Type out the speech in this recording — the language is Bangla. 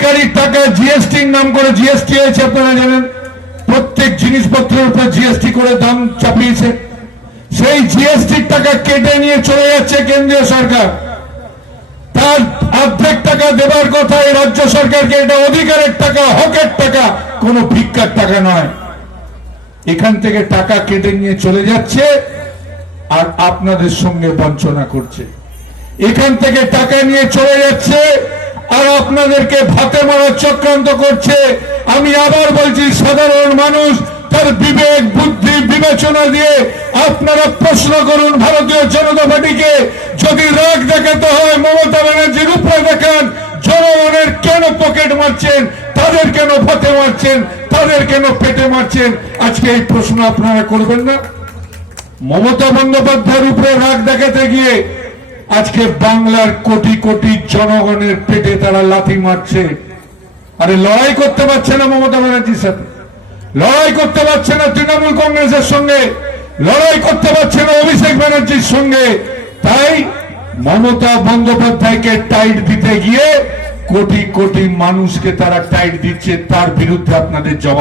অধিকারীর টাকা জিএসটির নাম করে জিএসটি হয়েছে, আপনারা জানেন প্রত্যেক জিনিসপত্রের উপর জিএসটি করে দাম চাপিয়েছে। সেই জিএসটির টাকা কেটে নিয়ে চলে যাচ্ছে কেন্দ্রীয় সরকার, তার অর্ধেক টাকা দেবার কথা এই রাজ্য সরকারকে। এটা অধিকারের টাকা, হকের টাকা, কোনো ভিক্ষার টাকা নয়। এখান থেকে টাকা কেটে নিয়ে চলে যাচ্ছে আর আপনাদের সঙ্গে বঞ্চনা করছে। এখান থেকে টাকা নিয়ে চলে যাচ্ছে আর আপনাদেরকে ভাতে মারার চক্রান্ত করছে। আমি আবার বলছি, সাধারণ মানুষ তার বিবেক বুদ্ধি বিবেচনা দিয়ে আপনারা প্রশ্ন করুন ভারতীয় জনতা পার্টিকে। যদি রাগ দেখাতে হয় মমতা ব্যানার্জির উপরে দেখান। জনগণের কেন পকেট মারছেন, তাদের কেন ভাতে মারছেন, তাদের কেন পেটে মারছেন, আজকে এই প্রশ্ন আপনারা করবেন না? মমতা বন্দ্যোপাধ্যায়ের উপরে রাগ দেখাতে গিয়ে আজকে বাংলার কোটি কোটি জনগণের পেটে তারা লাথি মারছে। আরে লড়াই করতে পারছে না মমতা ব্যানার্জির সাথে, লড়াই করতে পারছে না তৃণমূল কংগ্রেসের সঙ্গে, লড়াই করতে পারছে না অভিষেক ব্যানার্জির সঙ্গে। তাই মমতা বন্দ্যোপাধ্যায়কে টাইট দিতে গিয়ে কোটি কোটি মানুষকে তারা টাইট দিচ্ছে। তার বিরুদ্ধে আপনাদের জবাব